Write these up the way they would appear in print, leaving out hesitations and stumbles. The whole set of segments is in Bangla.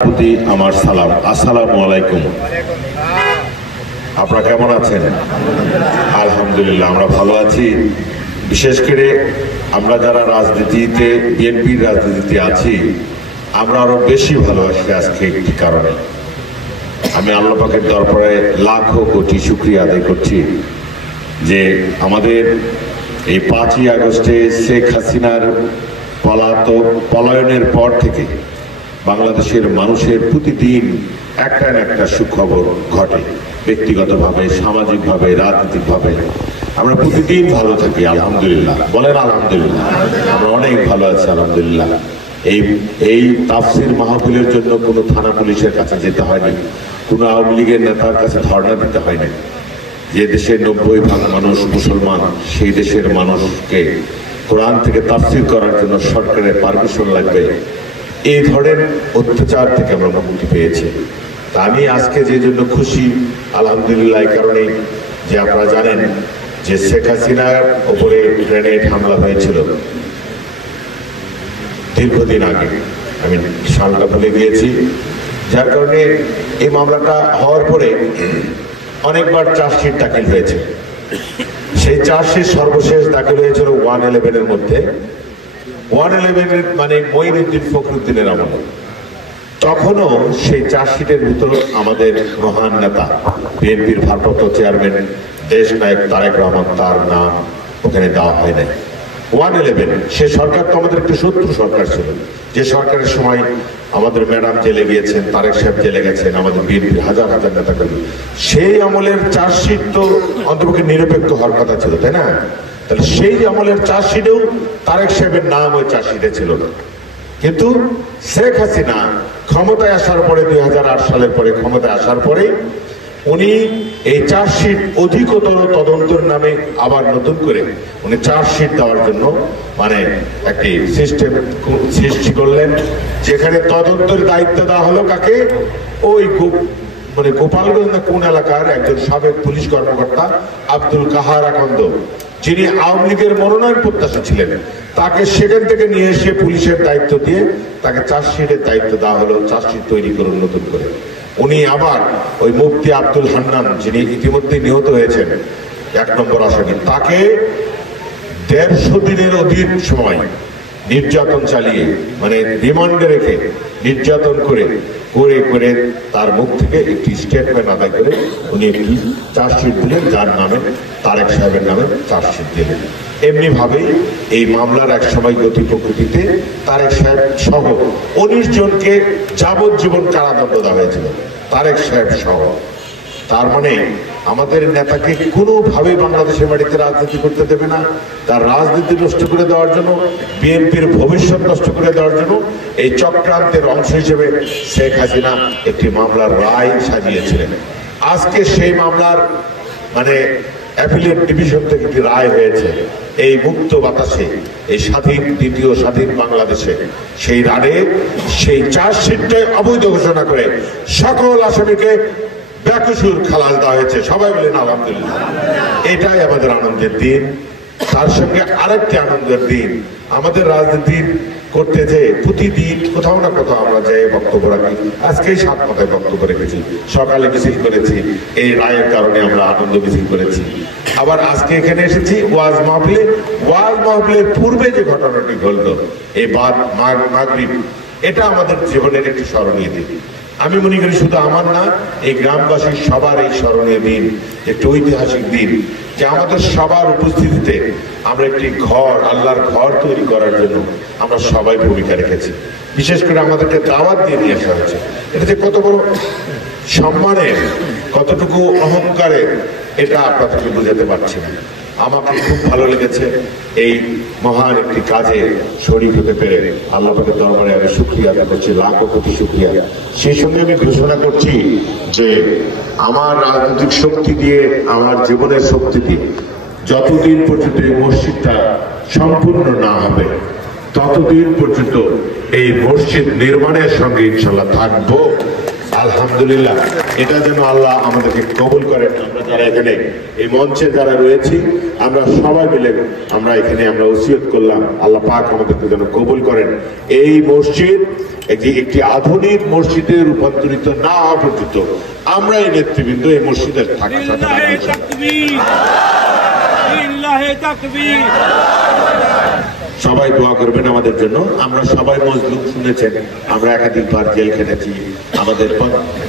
প্রতি আমার সালাম, আসসালামু আলাইকুম। আপনারা কেমন আছেন? আলহামদুলিল্লাহ, আমরা ভালো আছি। বিশেষ করে আমরা যারা রাজনীতিতে, বিএনপির রাজনীতিতে আছি, আমরা আরো বেশি ভালোবাসি আজকে একটি কারণে। আমি আল্লাহ পাকের দরবারে লাখো কোটি শুকরিয়া আদায় করছি যে আমাদের এই 5ই আগস্টে শেখ হাসিনার পলায়নের পর থেকে বাংলাদেশের মানুষের প্রতিদিন একটা না একটা সুখবর ঘটে। ব্যক্তিগতভাবে, সামাজিকভাবে, রাজনৈতিকভাবে আমরা প্রতিদিন ভালো থাকি, আলহামদুলিল্লাহ। বলেন আলহামদুলিল্লাহ। আমরা অনেক ভালো আছি, আলহামদুলিল্লাহ। এই তাফসির মাহফিলের জন্য কোনো থানা পুলিশের কাছে যেতে হয়নি, কোনো আওয়ামী লীগের নেতার কাছে ধর্ণা দিতে হয়নি। যে দেশের 90% মানুষ মুসলমান, সেই দেশের মানুষকে কোরআন থেকে তাফসির করার জন্য সরকারের পারমিশন লাগবে। এই ধরনের অত্যাচার থেকে আমরা মুক্তি পেয়েছি। তা আমি আজকে যে জন্য খুশি, আলহামদুলিল্লাহ, এই কারণে যে আপনারা জানেন যে শেখ হাসিনার উপরে গ্রেনেড হামলা হয়েছিল দীর্ঘদিন আগে, আমি সালটা ভুলে গিয়েছি। যার কারণে এই মামলাটা হওয়ার পরে অনেকবার চার্জশিট দাখিল হয়েছে। সেই চার্জশিট সর্বশেষ দাখিল হয়েছিল 111-এর মধ্যে। 111 মানে মঈনুদ্দিন ফখরুদ্দিনের আমলে। তখনও সেই চার্জশিটের ভিতর আমাদের মহান নেতা, বিএনপির ভারপ্রাপ্ত চেয়ারম্যান দেশ নায়ক তারেক রহমান, তার নাম ওখানে দেওয়া হয় নাই। 111 সে সরকার তো আমাদের একটি শত্রু সরকার ছিল, যে সরকারের সময় আমাদের ম্যাডাম জেলে গিয়েছেন, তারেক সাহেব জেলে গেছেন, আমাদের বিএনপির হাজার হাজার নেতা কর্মী। সেই আমলের চার্জশিট তো অন্তপক্ষে নিরপেক্ষ হওয়ার কথা ছিল, তাই না? তাহলে সেই আমলের চার্জশিটেও তারেক সাহেবের নাম ওই চার্জশিটে ছিল না। কিন্তু শেখ হাসিনা ক্ষমতায় আসার পরে, 2008 সালের পরে ক্ষমতায় আসার পরে উনি এই চার্জশিট অধিকতর তদন্তের নামে আবার নতুন করে উনি চার্জশিট দেওয়ার জন্য মানে একটি সিস্টেম সৃষ্টি করলেন, যেখানে তদন্তের দায়িত্ব দেওয়া হলো কাকে? ওই মানে গোপালগঞ্জ না কোন এলাকার একজন সাবেক পুলিশ কর্মকর্তা আব্দুল কাহার আকন্দ, যিনি আওয়ামী লীগের মনোনয়ন প্রত্যাশী ছিলেন, তাকে সেখান থেকে নিয়ে এসে পুলিশের দায়িত্ব দিয়ে তাকে চার্জশিটের দায়িত্ব দেওয়া হলো। চার্জশিট তৈরি করুন নতুন করে। উনি আবার ওই মুফতি আব্দুল হান্নান, যিনি ইতিমধ্যে নিহত হয়েছেন 1 নম্বর আসামি, তাকে 150 দিনের অধিক সময় নির্যাতন চালিয়ে, মানে রিমান্ডে রেখে নির্যাতন করে করে তার মুখ থেকে একটি স্টেটমেন্ট আদায় করে উনি একটি চার্জশিট দিলেন, যার নামে তারেক সাহেবের নামে চার্জশিট দিলেন। এমনি ভাবে এই মামলার এক সময় গতি প্রকৃতিতে তারেক সাহেব সহ 19 জনকে যাবজ্জীবন কারাদণ্ড দেওয়া হয়েছিল, তারেক সাহেব সহ। তার মানে আমাদের নেতাকে কোনোভাবে বাংলাদেশের বাড়িতে রাজনীতি করতে দেবে না। তার রাজনীতি নষ্ট করে দেওয়ার জন্য, বিএনপির ভবিষ্যৎ নষ্ট করে দেওয়ার জন্য এই চক্রান্তের অংশ হিসেবে শেখ হাসিনা একটি মামলার রায় সাজিয়েছিলেন। আজকে সেই মামলার মানে অ্যাপিলেট ডিভিশন থেকে একটি রায় হয়েছে এই মুক্ত বাতাসে, এই স্বাধীন, দ্বিতীয় স্বাধীন বাংলাদেশে। সেই রায়ে সেই চার্জশিটটাই অবৈধ ঘোষণা করে সকল আসামিকে বেকসুর খালাস দেওয়া হয়েছে। সবাই বলেন আলহামদুলিল্লাহ। এটাই আমাদের আনন্দের দিন। তার সঙ্গে আরেকটি আনন্দের দিন, আমাদের রাজনীতির করতে যে প্রতিদিন কোথাও না কোথাও আমরা যে বক্তব্য রাখি, আজকেই 7 মাথায় বক্তব্য রেখেছি, সকালে মিছিল করেছি, এই রায়ের কারণে আমরা আনন্দ মিছিল করেছি। আবার আজকে এখানে এসেছি ওয়াজ মাহফিলে। ওয়াজ মাহফিলের পূর্বে যে ঘটনাটি ঘটল, এই মাগরিব, এটা আমাদের জীবনের একটি স্মরণীয় দিন। আমি মনে করি শুধু আমার না, এই গ্রামবাসীর সবার এই স্মরণীয় দিন, একটি ঐতিহাসিক দিন, যে আমাদের সবার উপস্থিতিতে আমরা একটি ঘর, আল্লাহর ঘর তৈরি করার জন্য আমরা সবাই ভূমিকা রেখেছি। বিশেষ করে আমাদেরকে দাওয়াত দিয়ে নিয়ে আসা হয়েছে। এটা যে কত বড় সম্মানের, কতটুকু অহংকারের, এটা আপনাদেরকে বোঝাতে পারছি না। আমাকে খুব ভালো লেগেছে এই মহান একটি কাজে শরীক হতে পেরে। আল্লাহ পাকের দরবারে আমি শুকরিয়া আদায় করছি, লাখো কোটি শুকরিয়া। সেই সঙ্গে আমি ঘোষণা করছি যে আমার রাজনৈতিক শক্তি দিয়ে, আমার জীবনের শক্তি দিয়ে যতদিন পর্যন্ত এই মসজিদটা সম্পূর্ণ না হবে, ততদিন পর্যন্ত এই মসজিদ নির্মাণের সঙ্গে ইনশাল্লাহ থাকবো। আলহামদুলিল্লাহ, এটা যেন আল্লাহ আমাদেরকে কবুল করেন। আমরা যারা এখানে এই মঞ্চে যারা রয়েছি, আমরা সবাই মিলে আমরা এখানে আমরা ওসিয়ত করলাম, আল্লাহ পাক আমাদেরকে যেন কবুল করেন। এই মসজিদ একটি আধুনিক মসজিদে রূপান্তরিত না হওয়া পর্যন্ত আমরা এই নেতৃবৃন্দ এই মসজিদের থাকার সাথে সবাই দোয়া করবেন আমাদের জন্য। আমরা সবাই মজলুম শুনেছেন, আমরা একাধিকবার জেল খেটেছি, আমাদের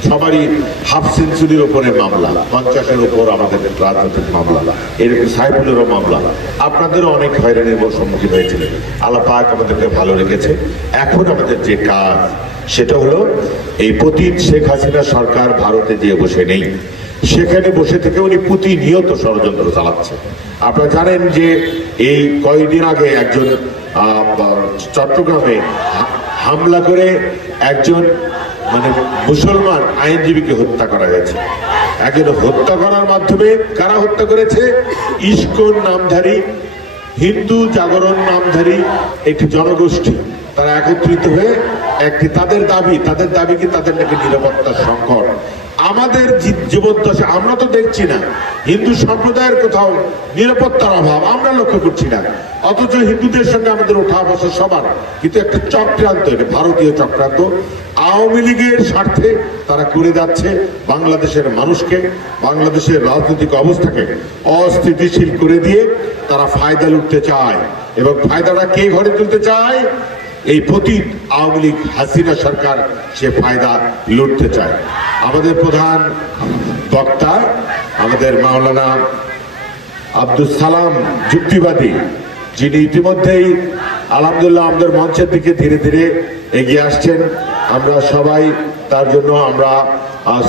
সবারই হাফ সেঞ্চুরির উপরে মামলা, 50-এর উপর আমাদের রাজনৈতিক মামলা, এরকম সাইফুলেরও মামলা, আপনাদেরও অনেক হয়রানির সম্মুখীন হয়েছিলেন। আল্লাহ পাক আমাদেরকে ভালো রেখেছে। এখন আমাদের যে কাজ সেটা হলো এই পতিত শেখ হাসিনা সরকার ভারতে যে বসে নেই, সেখানে বসে থেকে উনি প্রতিনিয়ত ষড়যন্ত্র চালাচ্ছে। আপনারা জানেন যে এই কয়েকদিন আগে একজন চট্টগ্রামে হামলা করে একজন মুসলমান আইনজীবীকে হত্যা করা হয়েছে। একজন হত্যা করার মাধ্যমে কারা হত্যা করেছে? ইসকন নামধারী, হিন্দু জাগরণ নামধারী একটি জনগোষ্ঠী, তারা একত্রিত হয়ে একটি তাদের দাবি কি তাদের নাকি নিরাপত্তার সংকট। আমাদের জীবদ্দশা আমরা তো দেখছি না, হিন্দু সম্প্রদায়ের কোথাও নিরাপত্তার অভাব আমরা লক্ষ্য করছি না, অথচ হিন্দুদের সঙ্গে আমাদের ওঠা বসা সবার, কিন্তু একটা চক্রান্ত, ভারতীয় চক্রান্ত আওয়ামী লীগের স্বার্থে তারা করে যাচ্ছে। বাংলাদেশের মানুষকে, বাংলাদেশের রাজনৈতিক অবস্থাকে অস্থিতিশীল করে দিয়ে তারা ফায়দা লুটতে চায়, এবং ফায়দাটা কে ঘরে তুলতে চায়? এই পতিত আওয়ামী লীগ হাসিনা সরকার সে ফায়দা লুটতে চায়। আমাদের প্রধান বক্তা আমাদের মাওলানা আব্দুল সালাম যুক্তিবাদী, যিনি ইতিমধ্যেই আলহামদুলিল্লাহ আমাদের মঞ্চের দিকে ধীরে ধীরে এগিয়ে আসছেন। আমরা সবাই তার জন্য আমরা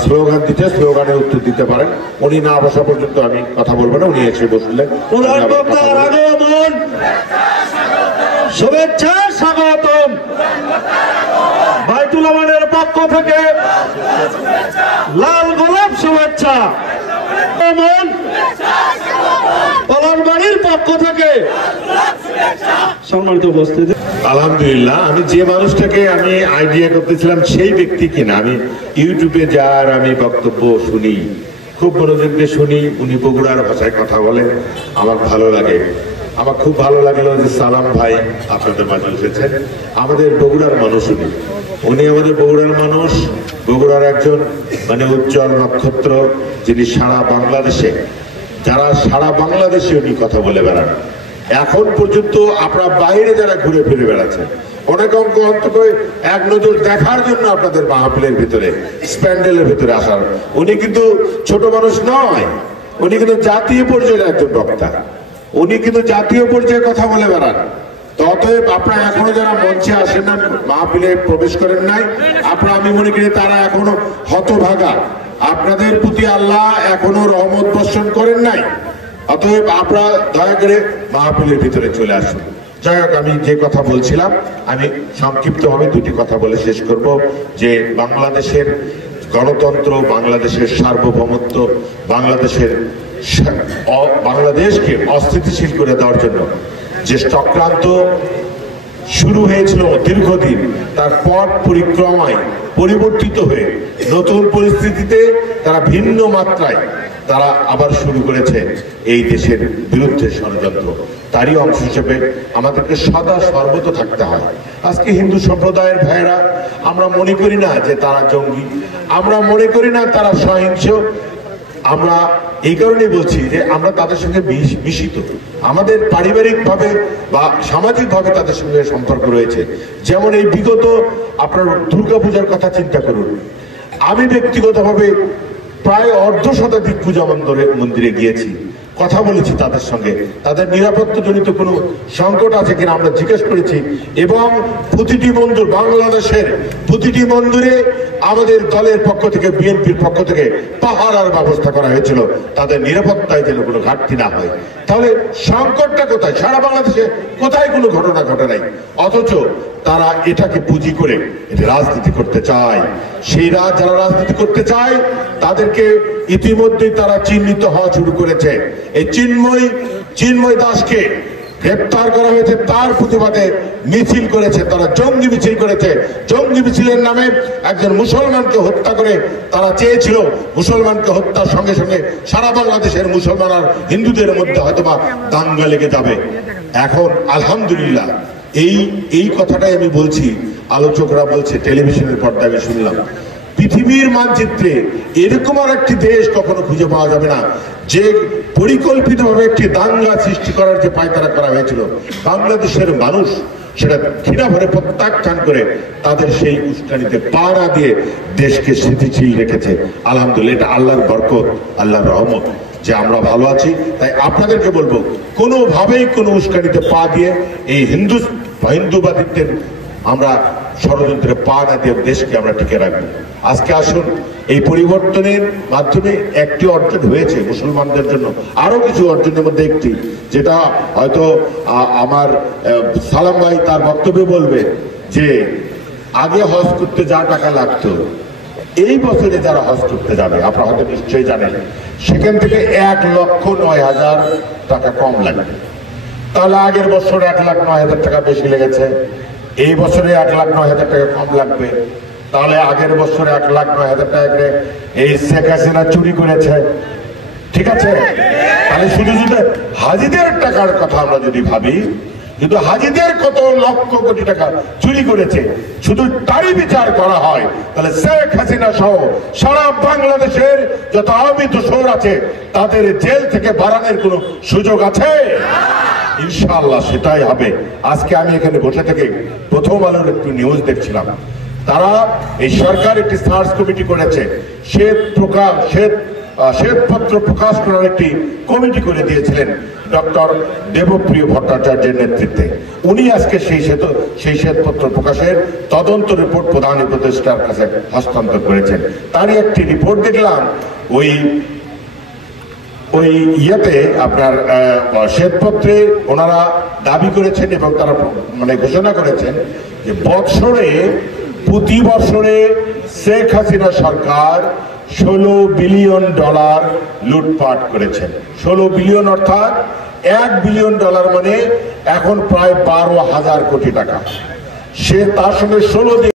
স্লোগান দিতে, স্লোগানের উত্তর দিতে পারেন। উনি না বসা পর্যন্ত আমি কথা বলবো না, উনি এসে বসলেন। শুভেচ্ছা স্বাগতম। বাইতুল আমানের পক্ষ থেকে লাল গোলাপ শুভেচ্ছা। পলাশবাড়ির পক্ষ থেকে সম্মানিত উপস্থিতি। আলহামদুলিল্লাহ, আমি যে মানুষটাকে আমি আইডিয়া করতেছিলাম সেই ব্যক্তি কিনা, আমি ইউটিউবে যার আমি বক্তব্য শুনি, খুব মনোযোগ দিয়ে শুনি, উনি বগুড়ার ভাষায় কথা বলেন, আমার ভালো লাগে। আমার খুব ভালো লাগলো যে সালাম ভাই আপনাদের মাঝে এসেছেন। আমাদের বগুড়ার মানুষ উনি আমাদের বগুড়ার মানুষ, বগুড়ার একজন উজ্জ্বল নক্ষত্র, যিনি সারা বাংলাদেশে উনি কথা বলে বেড়ান। এখন পর্যন্ত আপনারা বাইরে যারা ঘুরে ফিরে বেড়াচ্ছেন, অনেক অঙ্ক অন্তত এক নজর দেখার জন্য আপনাদের মাহফিলের ভিতরে, স্প্যান্ডেলের ভিতরে আসার, উনি কিন্তু ছোট মানুষ নয়, উনি কিন্তু জাতীয় পর্যায়ের একজন বক্তা, উনি কিন্তু জাতীয় পর্যায়ে কথা বলে বেড়ান। অতএব আপনারা এখনো যারা মঞ্চে আসেন না, মাহফিলে প্রবেশ করেন নাই, আপনারা আমি মনে করি তারা এখনো হতভাগা, আপনাদের প্রতি আল্লাহ এখনো রহমত বর্ষণ করেন নাই। অতএব আপনারা দয়া করে মাহফিলের ভিতরে চলে আসুন। যাই হোক, আমি যে কথা বলছিলাম, আমি সংক্ষিপ্তভাবে দুটি কথা বলে শেষ করব। যে বাংলাদেশের গণতন্ত্র, বাংলাদেশের সার্বভৌমত্ব, বাংলাদেশকে অস্থিতিশীল করে দেওয়ার জন্য যে চক্রান্ত শুরু হয়েছিল দীর্ঘদিন, তার পথ পরিক্রমায় পরিবর্তিত হয়ে নতুন পরিস্থিতিতে তারা ভিন্ন মাত্রায় তারা আবার শুরু করেছে এই দেশের বিরুদ্ধে ষড়যন্ত্র। তারই অংশ হিসেবে আমাদেরকে সদা সর্বত থাকতে হয়। আজকে হিন্দু সম্প্রদায়ের ভাইয়েরা, আমরা মনে করি না যে তারা জঙ্গি, আমরা মনে করি না তারা সহিংস, আমরা এই কারণে বলছি যে আমরা তাদের সঙ্গে মিশিত, আমাদের পারিবারিকভাবে বা সামাজিকভাবে তাদের সঙ্গে সম্পর্ক রয়েছে। যেমন এই বিগত আপনার দুর্গাপূজার কথা চিন্তা করুন, আমি ব্যক্তিগতভাবে প্রায় অর্ধশতাধিক পূজা মন্দিরে গিয়েছি, কথা বলেছি তাদের সঙ্গে, তাদের নিরাপত্তাজনিত কোনো সংকট আছে কিনা আমরা জিজ্ঞেস করেছি, এবং প্রতিটি মন্দির, বাংলাদেশের প্রতিটি মন্দিরে আমাদের দলের পক্ষ থেকে, বিএনপির পক্ষ থেকে পাহারার ব্যবস্থা করা হয়েছিল, তাদের নিরাপত্তায় যেন কোনো ঘাটতি না হয়। তাহলে সংকটটা কোথায়? সারা বাংলাদেশে কোথায় কোনো ঘটনা ঘটে নাই, অথচ তারা এটাকে পুঁজি করে এটা রাজনীতি করতে চায়। সেই যারা রাজনীতি করতে চায় তাদেরকে ইতিমধ্যেই তারা চিহ্নিত হওয়া শুরু করেছে। এই চিন্ময় দাসকে গ্রেপ্তার করা হয়েছে তার প্রতিবাদে মিছিল করেছে, তারা জঙ্গি মিছিল করেছে। জঙ্গি মিছিলের নামে একজন মুসলমানকে হত্যা করে তারা চেয়েছিল মুসলমানকে হত্যার সঙ্গে সঙ্গে সারা বাংলাদেশের মুসলমান আর হিন্দুদের মধ্যে হয়তোবা দাঙ্গা লেগে যাবে। এখন আলহামদুলিল্লাহ এই কথাটাই আমি বলছি, আলোচকরা বলছে, টেলিভিশনের পর্দায় আমি শুনলাম, পৃথিবীর মানচিত্রে এরকম আর একটি দেশ কখনো খুঁজে পাওয়া যাবে না যে পরিকল্পিতভাবে একটি দাঙ্গা সৃষ্টি করার যে পায়তারা করা হয়েছিল, বাংলাদেশের মানুষ সেটা ঘৃণা ভরে প্রত্যাখ্যান করে তাদের সেই উস্কানিতে পা না দিয়ে দেশকে স্থিতিশীল রেখেছে। আলহামদুলিল্লাহ, এটা আল্লাহর বরকত, আল্লাহর রহমত যে আমরা ভালো আছি। তাই আপনাদেরকে বলবো, কোনোভাবেই কোনো উস্কানিতে পা দিয়ে এই হিন্দুবাদিত্বের আমরা ষড়যন্ত্রে পা না দিয়ে দেশকে আমরা টিকে রাখবো। আজকে আসুন, এই পরিবর্তনের মাধ্যমে একটি অর্জন হয়েছে মুসলমানদের জন্য, আরো কিছু অর্জনের মধ্যে একটি, যেটা হয়তো আমার সালাম ভাই তার বক্তব্যে বলবে, যে আগে হজ করতে যা টাকা লাগতো, এই বছরে যারা হজ করতে যাবে আপনারা হয়তো নিশ্চয়ই জানেন, সেখান থেকে 1,09,000 টাকা কম লাগবে। তাহলে আগের বছর 1,09,000 টাকা বেশি লেগেছে, এই বছরে 1,09,000 টাকা কম লাগবে। তাহলে আগের বছরে 1,09,000 টাকা করে এই শেখ হাসিনা চুরি করেছে, ঠিক আছে? তাহলে শুধু শুধু হাজিদের টাকার কথা আমরা যদি ভাবি, কিন্তু হাজিদের কত লক্ষ কোটি টাকা চুরি করেছে শুধু তারই বিচার করা হয়, তাহলে শেখ হাসিনা সহ সারা বাংলাদেশের যত আওয়ামী দোসর আছে তাদের জেল থেকে বাড়ানোর কোনো সুযোগ আছে? ইনশাআল্লাহ সেটাই হবে। আজকে আমি এখানে বসে থেকে প্রথম আলোর একটু নিউজ দেখছিলাম, তারা এই সরকার একটি সার্চ কমিটি করেছে, শ্বেতপত্র প্রকাশ করার একটি কমিটি করে দিয়েছিলেন ডক্টর দেবপ্রিয় ভট্টাচার্যের নেতৃত্বে। উনি আজকে সেই শ্বেতপত্র প্রকাশের তদন্ত রিপোর্ট প্রধান উপদেষ্টার কাছে হস্তান্তর করেছেন। তারই একটি রিপোর্ট দেখলাম, ওই ইয়েতে আপনার শ্বেতপত্রে ওনারা দাবি করেছেন এবং তারা মানে ঘোষণা করেছেন যে প্রতি বছরে শেখ হাসিনা সরকার $16 বিলিয়ন লুটপাট করেছেন। 16 বিলিয়ন অর্থাৎ $1 বিলিয়ন মানে এখন প্রায় 12,000 কোটি টাকা। সে তার সঙ্গে 16